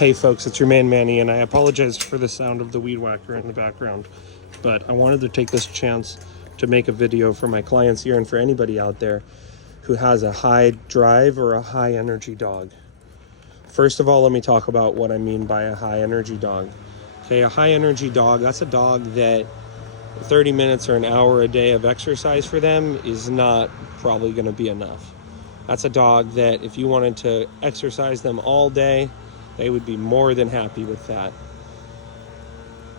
Hey folks, it's your man Manny, and I apologize for the sound of the weed whacker in the background, but I wanted to take this chance to make a video for my clients here and for anybody out there who has a high drive or a high energy dog. First of all, let me talk about what I mean by a high energy dog. Okay, a high energy dog, that's a dog that 30 minutes or an hour a day of exercise for them is not probably going to be enough. That's a dog that if you wanted to exercise them all day, they would be more than happy with that.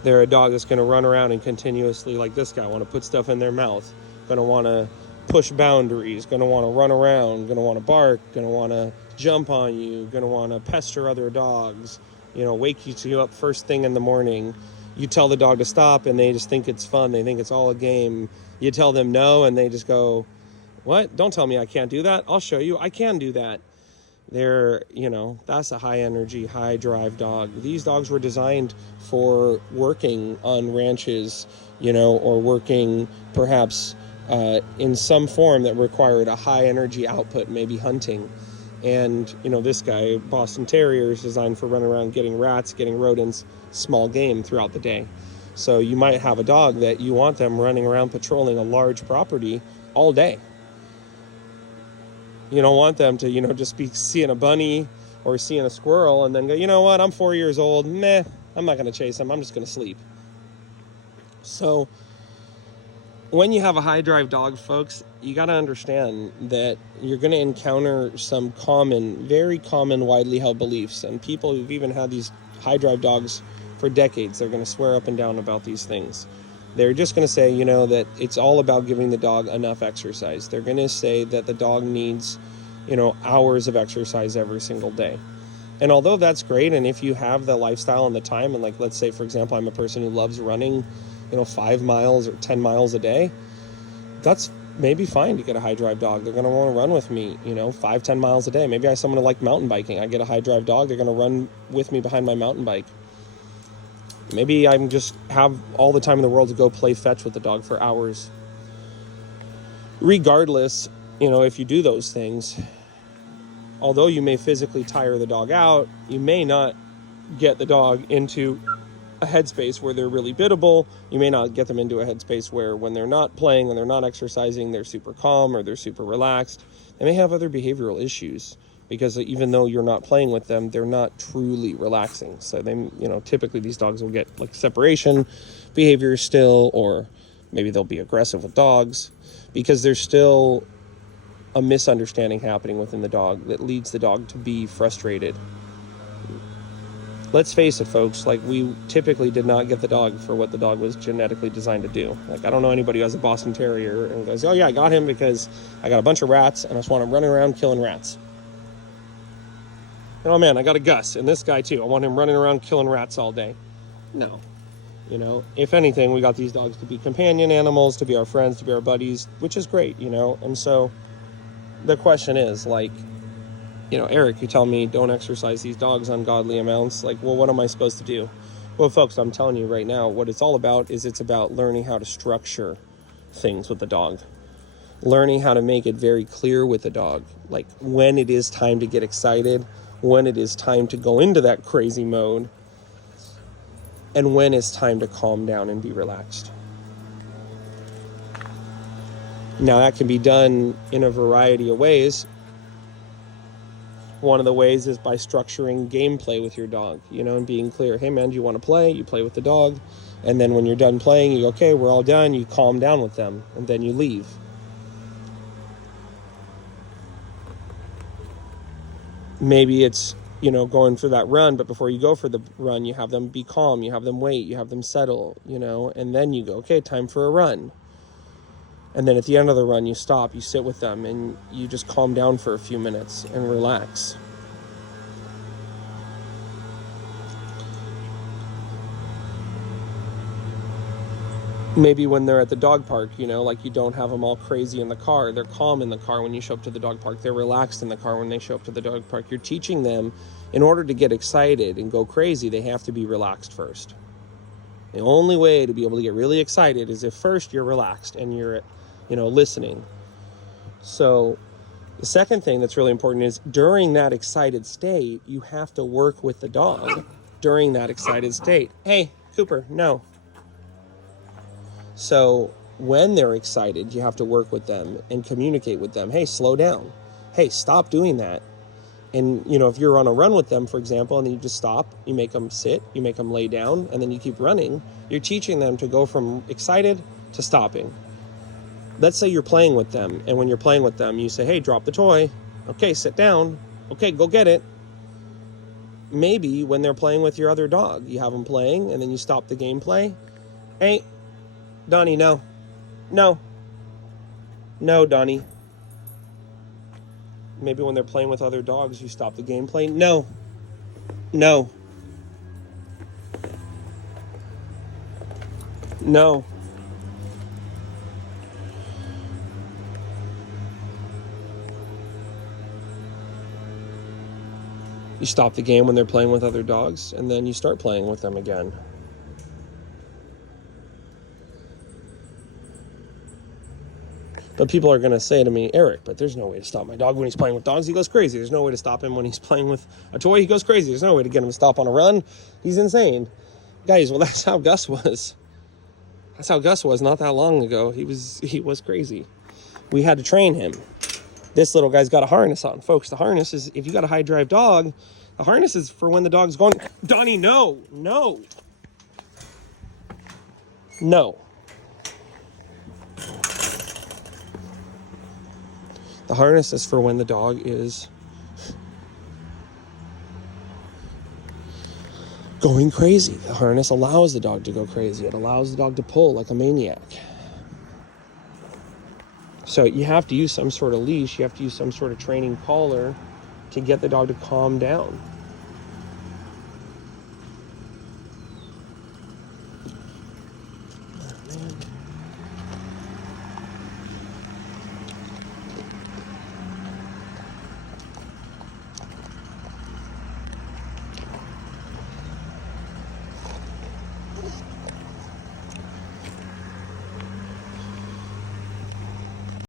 They're a dog that's going to run around and continuously, like this guy, want to put stuff in their mouth, going to want to push boundaries, going to want to run around, going to want to bark, going to want to jump on you, going to want to pester other dogs, wake you up first thing in the morning. You tell the dog to stop and they just think it's fun. They think it's all a game. You tell them no and they just go, what? Don't tell me I can't do that. I'll show you. I can do that. That's a high energy, high drive dog. These dogs were designed for working on ranches, or working perhaps in some form that required a high energy output, maybe hunting. And, this guy, Boston Terrier, is designed for running around getting rats, getting rodents, small game throughout the day. So you might have a dog that you want them running around patrolling a large property all day. You don't want them to, just be seeing a bunny or seeing a squirrel and then go, you know what, I'm 4 years old. Meh, I'm not going to chase them. I'm just going to sleep. So when you have a high drive dog, folks, you got to understand that you're going to encounter some very common, widely held beliefs. And people who've even had these high drive dogs for decades, they're going to swear up and down about these things. They're just going to say, that it's all about giving the dog enough exercise. They're going to say that the dog needs, hours of exercise every single day. And although that's great, and if you have the lifestyle and the time, and let's say, for example, I'm a person who loves running, 5 miles or 10 miles a day, that's maybe fine to get a high drive dog. They're going to want to run with me, 5-10 miles a day. Maybe I'm someone who like mountain biking. I get a high drive dog. They're going to run with me behind my mountain bike. Maybe I'm just have all the time in the world to go play fetch with the dog for hours. Regardless, if you do those things, although you may physically tire the dog out, you may not get the dog into a headspace where they're really biddable. You may not get them into a headspace where when they're not playing, when they're not exercising, they're super calm or they're super relaxed. They may have other behavioral issues because even though you're not playing with them, they're not truly relaxing. So they, typically these dogs will get separation behavior still, or maybe they'll be aggressive with dogs because there's still a misunderstanding happening within the dog that leads the dog to be frustrated. Let's face it, folks, we typically did not get the dog for what the dog was genetically designed to do. I don't know anybody who has a Boston Terrier and goes, oh yeah, I got him because I got a bunch of rats and I just want him running around killing rats. Oh man, I got a Gus, and this guy too. I want him running around killing rats all day. No. If anything, we got these dogs to be companion animals, to be our friends, to be our buddies, which is great, And so the question is, Eric, you tell me don't exercise these dogs ungodly amounts. Well, what am I supposed to do? Well, folks, I'm telling you right now, what it's all about is it's about learning how to structure things with the dog. Learning how to make it very clear with the dog, when it is time to get excited, when it is time to go into that crazy mode, and when it's time to calm down and be relaxed. Now, that can be done in a variety of ways. One of the ways is by structuring gameplay with your dog, and being clear. Hey, man, do you want to play? You play with the dog. And then when you're done playing, you go, okay, we're all done. You calm down with them, and then you leave. Maybe it's, going for that run, but before you go for the run, you have them be calm, you have them wait, you have them settle, and then you go, okay, time for a run. And then at the end of the run, you stop, you sit with them, and you just calm down for a few minutes and relax. Maybe when they're at the dog park, you don't have them all crazy in the car. They're calm in the car when you show up to the dog park. They're relaxed in the car when they show up to the dog park. You're teaching them, in order to get excited and go crazy, they have to be relaxed first. The only way to be able to get really excited is if first you're relaxed and you're, listening. So The second thing that's really important is during that excited state, you have to work with the dog during that excited state. Hey, Cooper, no. So when they're excited, you have to work with them and communicate with them. Hey, slow down. Hey, stop doing that. And, you know, if you're on a run with them, for example, and then you just stop, you make them sit, you make them lay down, and then you keep running, you're teaching them to go from excited to stopping. Let's say you're playing with them, and when you're playing with them, you say, hey, drop the toy. Okay, sit down. Okay, go get it. Maybe when they're playing with your other dog, you have them playing, and then you stop the gameplay. Hey, Donnie, no. No. No, Donnie. Maybe when they're playing with other dogs, you stop the gameplay. No. No. No. You stop the game when they're playing with other dogs, and then you start playing with them again. But people are going to say to me, Eric, but there's no way to stop my dog when he's playing with dogs. He goes crazy. There's no way to stop him when he's playing with a toy. He goes crazy. There's no way to get him to stop on a run. He's insane. Guys, well, that's how Gus was. That's how Gus was not that long ago. He was crazy. We had to train him. This little guy's got a harness on. Folks, the harness is, if you got a high drive dog, the harness is for when the dog's going, Donnie, no, no. No. The harness is for when the dog is going crazy. The harness allows the dog to go crazy. It allows the dog to pull like a maniac. So you have to use some sort of leash. You have to use some sort of training collar to get the dog to calm down.